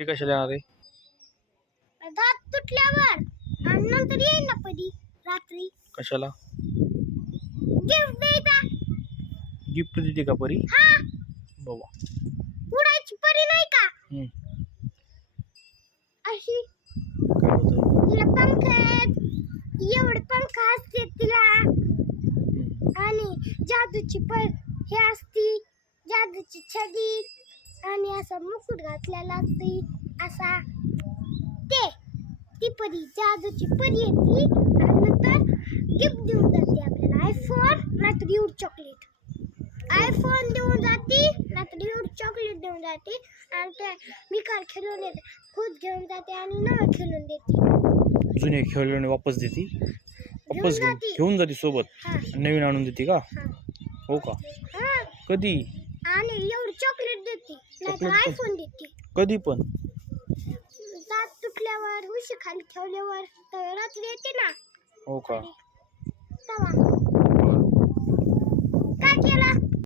ते कशाला येणार आहे? दात तुटल्यावर आणि नंतर येईल ना कधी रात्री कशाला? गिफ्ट द्यायचा. गिफ्ट देते का परी? हा, बाबा उडायची परी नाही का अशी? काय होतं? तिला पंख आहेत, एवढे पंख असते तिला. आणि जादूची हे असती, जादूची छडी आणि असा मुकुट घातलेला असते असा. ती परी जादूची परी येते आणि नंतर गिफ्ट देऊन जाते आपल्याला. आयफोन नाहीतर एवढं चॉकलेट. आयफोन देऊन जाते नाहीतर एवढं चॉकलेट देऊन जाते. आणि ते मी कार खेळून येते, खुद घेऊन जाते आणि नवं खेळून देते. जुने खेळणे वापस देते? वापस जाते. घेऊन जाते सोबत? हा, नवीन आणून देते का? हा, हो का? हा. कधी? आणि एवढं चॉकलेट देते नाहीतर चॉकलेट पण? आयफोन देते. कधी पण? दात तुटल्यावर, उशी खाली ठेवल्यावर तर रात्री येते ना हो का? तेव्हा.